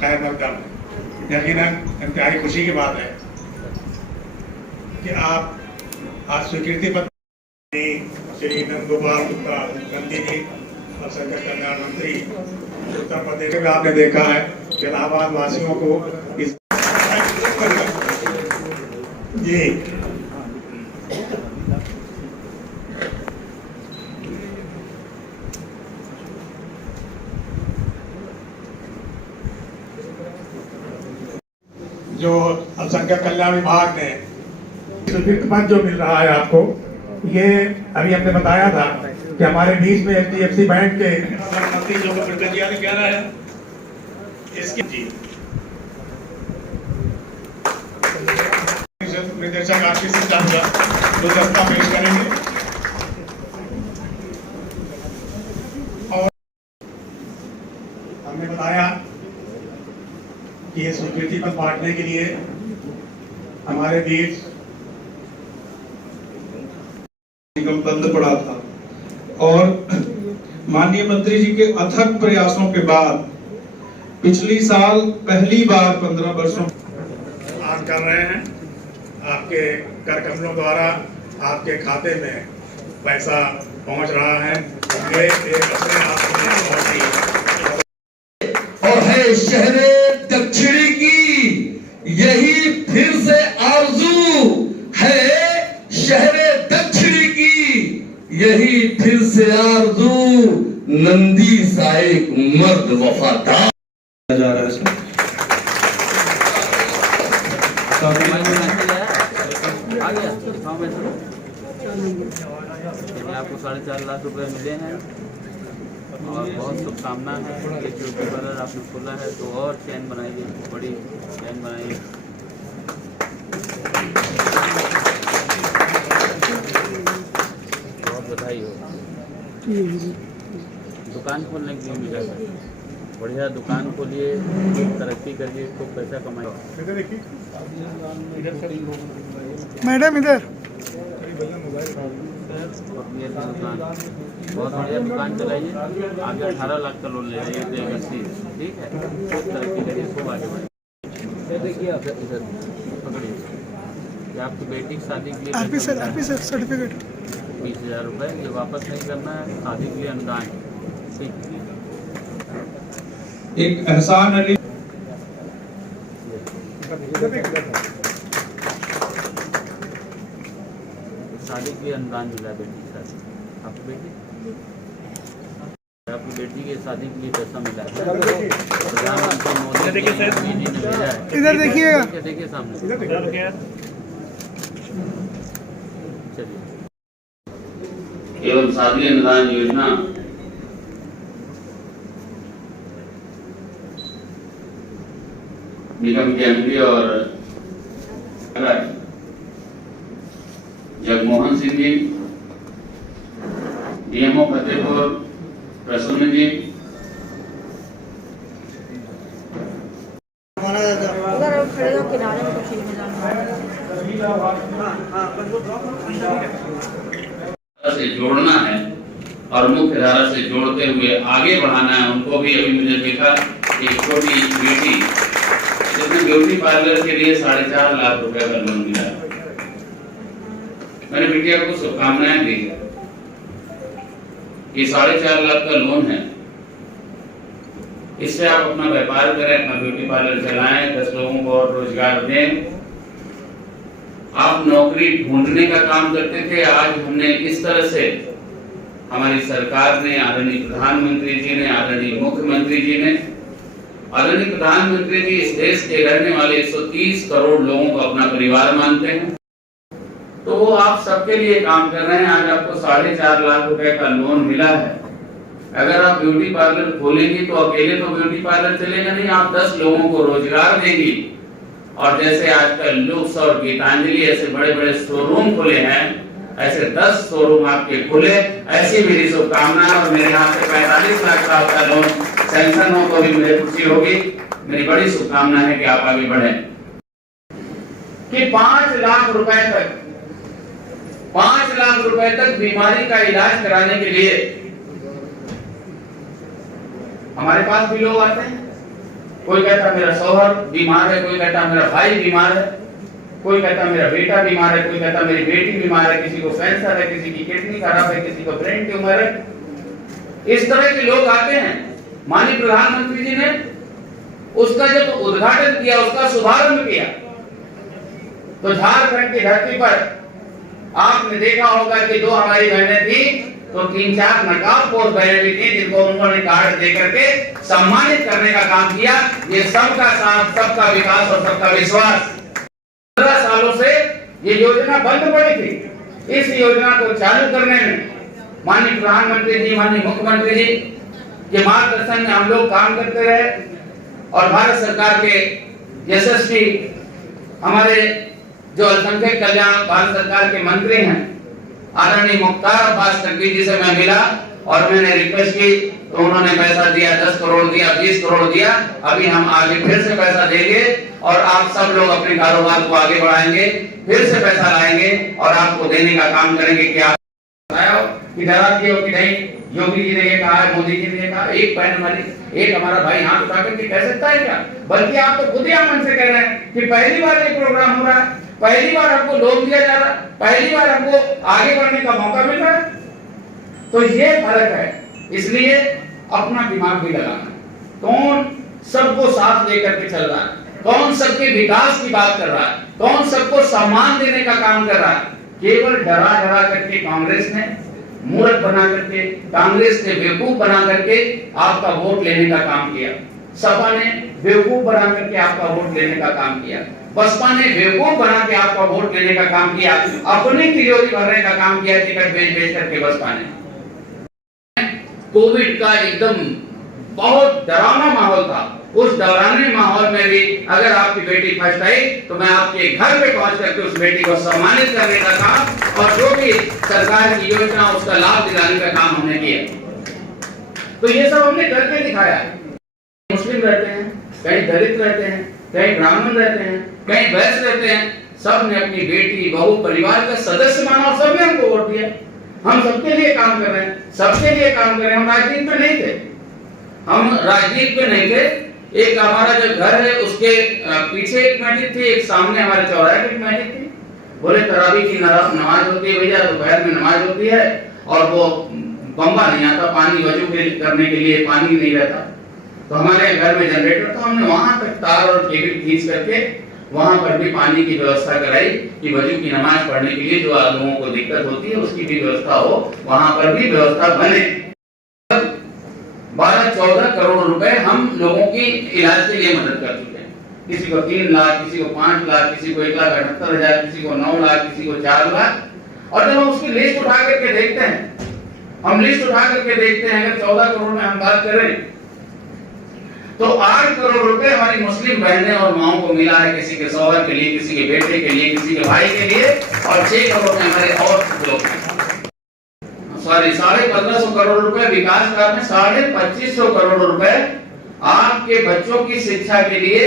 खैर मकदम। यकीनन इंतहाई खुशी की बात है कि आप आज स्वीकृति पत्र श्री नंदगोपाल गुप्ता नंदी जी और संसद कल्याण मंत्री उत्तर प्रदेश में आपने देखा है कि इलाहाबाद वासियों को इस जी जो अल्पसंख्यक कल्याण विभाग ने स्वीकृति पत्र जो मिल रहा है आपको, ये अभी हमने बताया था कि हमारे बीच में HDFC बैंक के मंत्री जो प्रज्ञा ने कह रहा है इसकी जी निदेशक आपकी गुलदस्ता पेश करेंगे और हमने बताया कि ये स्वीकृति पत्र बांटने के लिए हमारे बीच निगम बंद पड़ा था और माननीय मंत्री जी के अथक प्रयासों के बाद पिछली साल पहली बार 15 वर्षों आज कर रहे हैं। आपके कर कमलों द्वारा आपके खाते में पैसा पहुंच रहा है। ये एक अपने आप में बहुत ही और है शहरे दक्षिणी की यही फिर से आरज़ू है, शहरे दक्षिणी की यही फिर से आरज़ू, नंदी सा एक मर्द वफादार जा रहा है। आपको 4.5 लाख रुपए मिले हैं और बहुत शुभकामना है। ये ब्यूटी पार्लर आपने खोला है तो और चैन बनाइए, बड़ी चैन बनाइए। बहुत बधाई हो। दुकान खोलने के लिए मिला है, बढ़िया दुकान खोलिए, तरक्की करिए, खूब पैसा कमाइए। मैडम इधर दुकान बहुत बढ़िया दुकान चलाइए। आगे 18 लाख का लोन ले लीजिए, ठीक है। खूब तरक्की करिए, खूब आगे बढ़िए। देखिए इधर पकड़िए, ये आपकी बेटी की शादी के लिए आरपी सर सर्टिफिकेट 20,000 रुपये, ये वापस नहीं करना है, शादी के लिए अनुदान। ठीक, एक एहसान अली शादी के लिए अनुदान मिला, बेटी की शादी, आपकी बेटी की शादी के लिए पैसा मिला है। प्रधानमंत्री मोदी जी ने भेजा है। इधर देखिएगा, देखिए सामने। चलिए, एवं शादी अनुदान योजना निगम के एमडी और जगमोहन सिंह जी, डीएमओ फतेहपुर प्रसून जी, से जोड़ना है और मुख्य धारा से जोड़ते हुए आगे बढ़ाना है उनको भी। अभी मुझे देखा एक छोटी बेटी जिसने ब्यूटी पार्लर के लिए 4.5 लाख रुपए का लोन मिला। मैंने बिटिया को शुभकामनाएं दी कि 4.5 लाख का लोन है, इससे आप अपना व्यापार करें, अपना ब्यूटी पार्लर चलाएं, 10 लोगों को और रोजगार दें। आप नौकरी ढूंढने का काम करते थे, आज हमने इस तरह से हमारी सरकार ने, आदरणीय प्रधानमंत्री जी ने, आदरणीय मुख्यमंत्री जी ने, आदरणीय प्रधानमंत्री जी इस देश के रहने वाले 130 करोड़ लोगों को अपना परिवार मानते हैं, तो वो आप सबके लिए काम कर रहे हैं। आज आपको 4.5 लाख रुपए का लोन मिला है। अगर आप ब्यूटी पार्लर खोलेंगी तो अकेले तो ब्यूटी पार्लर चलेगा नहीं, आप 10 लोगों को रोजगार देंगी। और जैसे आजकल लुक्स और गीतांजलि ऐसे बड़े बड़े शोरूम खुले हैं, ऐसे 10 शोरूम आपके खुले, ऐसी मेरी शुभकामनाएं। और मेरे हाथ से 45 लाख का आपका लोन सैंक्शन हो तो भी मुझे खुशी होगी। मेरी बड़ी शुभकामना है कि आप आगे बढ़े। कि 5 लाख रुपए तक 5 लाख रुपए तक बीमारी का इलाज कराने के लिए हमारे पास भी लोग आते हैं। कोई कहता मेरा शौहर बीमार है, कोई कहता मेरा भाई बीमार है, कोई कहता मेरा बेटा बीमार है, कोई कहता मेरी बेटी बीमार है, किसी को कैंसर है, किसी की किडनी खराब है, किसी को ब्रेन ट्यूमर है। इस तरह के लोग आते हैं। माननीय प्रधानमंत्री जी ने उसका जब उद्घाटन किया, उसका शुभारंभ किया, तो झारखंड की धरती पर आपने देखा होगा कि 2 हमारी बहनें थी, तो 3-4 नकाबपोश बहनें भी थी, जिनको उन्होंने कार्ड दे करके सम्मानित करने का काम किया। ये सबका साथ, सबका विकास और सबका विश्वास। 15 सालों से ये योजना बंद पड़ी थी। इस योजना को चालू करने में माननीय प्रधानमंत्री जी, माननीय मुख्यमंत्री जी के मार्गदर्शन में हम लोग काम करते रहे और भारत सरकार के यशस्वी हमारे जो अल्पसंख्यक कल्याण भारत सरकार के मंत्री हैं आदरणीय मुख्तार अब्बास नकवी जी से मैं मिला और मैंने रिक्वेस्ट की, तो उन्होंने पैसा दिया, 10 करोड़ दिया, 20 करोड़ दिया। अभी हम आगे फिर से पैसा देंगे और आप सब लोग अपने कारोबार को आगे बढ़ाएंगे, फिर से पैसा लाएंगे और आपको देने का काम करेंगे। कि आप कि डरा दिए हो कि नहीं, योगी जी ने ये कहा है, मोदी जी ने ये कहा, एक बहन वाली, एक हमारा भाई हाथ उठा करके कह सकता है क्या? बल्कि आप तो खुद ही मन से कह रहे हैं कि पहली बार ये प्रोग्राम हो रहा है, पहली बार हमको लोन दिया जा रहा है, पहली बार हमको आगे बढ़ने का मौका मिल रहा है। तो ये फर्क है। इसलिए अपना दिमाग भी लगाना है। कौन सबको साथ लेकर के चल रहा है, कौन सबके विकास की बात कर रहा है, कौन सबको सम्मान देने का काम कर रहा है। केवल डरा डरा करके कांग्रेस ने मूर्ख बना करके, कांग्रेस ने बेवकूफ बना करके आपका वोट लेने का काम किया। सपा ने बेवकूफ बना करके आपका वोट लेने का काम किया। बसपा ने बेवकूफ बना के आपका वोट लेने का काम किया। अपनी तिजोरी भरने का काम किया टिकट बेच करके बसपा ने। कोविड का एकदम बहुत डरावना माहौल था। उस डरावने माहौल में भी अगर आपकी बेटी फर्स्ट आई तो मैं आपके घर पे पहुंच करके उस बेटी को सम्मानित करने का काम और जो भी सरकार की योजना उसका लाभ दिलाने का काम हमने किया। तो ये सब हमने करके दिखाया। मुस्लिम रहते हैं, कहीं दलित रहते हैं, कहीं ब्राह्मण रहते हैं, कहीं वैश्य रहते हैं, सब ने अपनी बेटी, बहू, परिवार का सदस्य माना और सबने हमको वोट दिया। हम सबके लिए काम कर रहे हैं, सबके लिए काम कर रहे हैं। हम राजनीति में नहीं थे, हम राजनीति में नहीं थे। एक हमारा जो घर है उसके पीछे एक मस्जिद थी, एक सामने हमारे चौराहे पे एक मस्जिद थी। बोले तरावी की नमाज होती है भैया, दोपहर में नमाज होती है और वो बम्बा नहीं आता, पानी वजू करने के लिए पानी नहीं रहता। तो हमारे घर में जनरेटर था, हमने वहां तक तार और केबल खींच करके वहां पर भी पानी की व्यवस्था कराई कि वजू की नमाज पढ़ने के लिए जो लोगों को दिक्कत होती है उसकी भी व्यवस्था हो, वहां पर भी व्यवस्था बने। 12-14 करोड़ रुपए हम लोगों की इलाज के लिए मदद कर चुके हैं। किसी को 3 लाख, किसी को 5 लाख, किसी को 1,78,000, किसी को 9 लाख, किसी को 4 लाख। और जब हम उसकी लिस्ट उठा करके देखते हैं, हम लिस्ट उठा करके देखते हैं, अगर 14 करोड़ में हम बात करें तो 8 करोड़ रुपए हमारी मुस्लिम बहनें और माओं को मिला है। किसी के शौहर के लिए, किसी के बेटे के लिए, किसी के भाई के लिए, और 6 करोड़ में हमारे और लोग, सॉरी 1,500 करोड़ रुपए विकास कार्य में, 2,550 करोड़ रुपए आपके बच्चों की शिक्षा के लिए,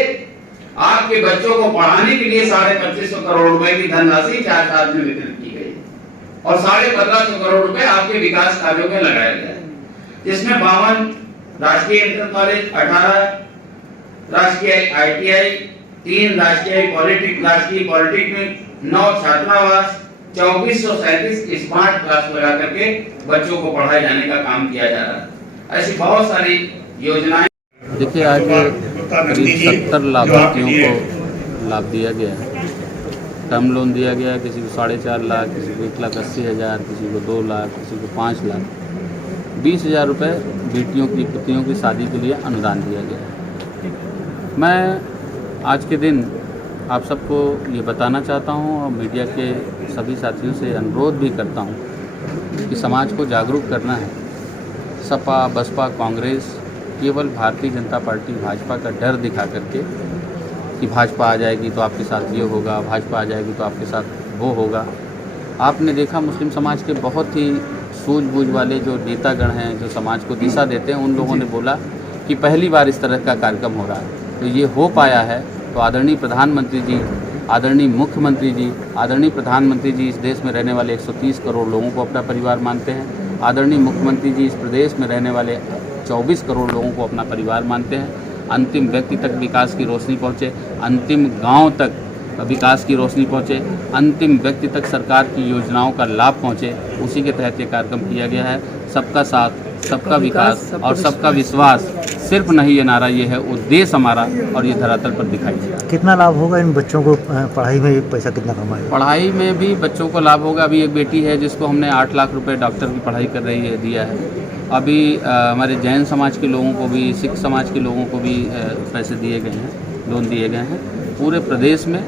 आपके बच्चों को पढ़ाने के लिए 2,550 करोड़ रुपए की धनराशि 4 साल में वितरित की गई और 1,550 करोड़ रुपए आपके विकास कार्यों में लगाया गया, जिसमें 52 राष्ट्रीय इंटर कॉलेज, 18 राष्ट्रीय ITI, 3 राष्ट्रीय पॉलिटेक्निक, 9 छात्रावास, 2437 स्मार्ट क्लास लगा करके बच्चों को पढ़ाए जाने का काम किया जा रहा है। ऐसी बहुत सारी योजनाएं। देखिए, आज करीब 70 लाभार्थियों को लाभ दिया गया है। टर्म लोन दिया गया, किसी को 4.5 लाख, किसी को 1,80,000, किसी को 2 लाख, किसी को 5 लाख, 20,000 रुपये बेटियों की, पुत्रियों की शादी के लिए अनुदान दिया गया। मैं आज के दिन आप सबको ये बताना चाहता हूँ और मीडिया के सभी साथियों से अनुरोध भी करता हूँ कि समाज को जागरूक करना है। सपा, बसपा, कांग्रेस केवल भारतीय जनता पार्टी, भाजपा का डर दिखा करके कि भाजपा आ जाएगी तो आपके साथ ये होगा, भाजपा आ जाएगी तो आपके साथ वो होगा। आपने देखा मुस्लिम समाज के बहुत ही सूझबूझ वाले जो नेतागण हैं, जो समाज को दिशा देते हैं, उन लोगों ने बोला कि पहली बार इस तरह का कार्यक्रम हो रहा है। तो ये हो पाया है तो आदरणीय प्रधानमंत्री जी, आदरणीय मुख्यमंत्री जी, आदरणीय प्रधानमंत्री जी इस देश में रहने वाले 130 करोड़ लोगों को अपना परिवार मानते हैं। आदरणीय मुख्यमंत्री जी इस प्रदेश में रहने वाले 24 करोड़ लोगों को अपना परिवार मानते हैं। अंतिम व्यक्ति तक विकास की रोशनी पहुँचे, अंतिम गांव तक विकास की रोशनी पहुँचे, अंतिम व्यक्ति तक सरकार की योजनाओं का लाभ पहुँचे, उसी के तहत ये कार्यक्रम किया गया है। सबका साथ, सबका विकास और सबका विश्वास सिर्फ नहीं ये नारा, ये है उद्देश्य हमारा और ये धरातल पर दिखाई दिया। कितना लाभ होगा इन बच्चों को पढ़ाई में, पैसा कितना कमाएगा? पढ़ाई में भी बच्चों को लाभ होगा। अभी एक बेटी है जिसको हमने 8 लाख रुपए डॉक्टर की पढ़ाई कर रही है दिया है। अभी हमारे जैन समाज के लोगों को भी, सिख समाज के लोगों को भी पैसे दिए गए हैं, लोन दिए गए हैं। पूरे प्रदेश में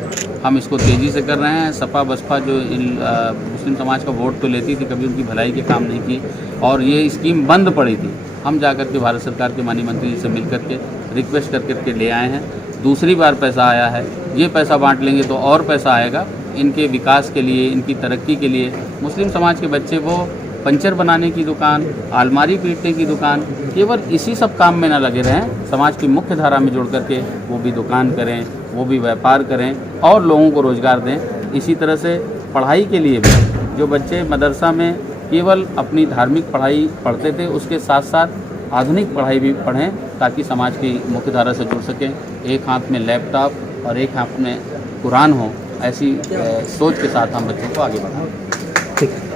हम इसको तेज़ी से कर रहे हैं। सपा बसपा जो मुस्लिम समाज का वोट तो लेती थी, कभी उनकी भलाई के काम नहीं की और ये स्कीम बंद पड़ी थी। हम जाकर के भारत सरकार के माननीय मंत्री जी से मिल करके रिक्वेस्ट करके ले आए हैं। दूसरी बार पैसा आया है, ये पैसा बांट लेंगे तो और पैसा आएगा इनके विकास के लिए, इनकी तरक्की के लिए। मुस्लिम समाज के बच्चे वो पंचर बनाने की दुकान, अलमारी पीटने की दुकान, केवल इसी सब काम में ना लगे रहें, समाज की मुख्य धारा में जुड़ करके वो भी दुकान करें, वो भी व्यापार करें और लोगों को रोज़गार दें। इसी तरह से पढ़ाई के लिए भी जो बच्चे मदरसा में केवल अपनी धार्मिक पढ़ाई पढ़ते थे, उसके साथ साथ आधुनिक पढ़ाई भी पढ़ें ताकि समाज की मुख्य धारा से जुड़ सकें। एक हाथ में लैपटॉप और एक हाथ में कुरान हो, ऐसी सोच के साथ हम बच्चों को आगे बढ़ाएं। ठीक।